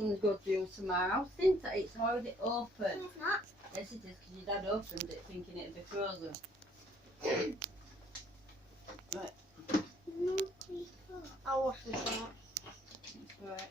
son's going to use tomorrow, isn't it? It's already open. No, it's not. Yes, it is, because your dad opened it thinking it'd be frozen. Right. No, please. I'll wash this out. That's right.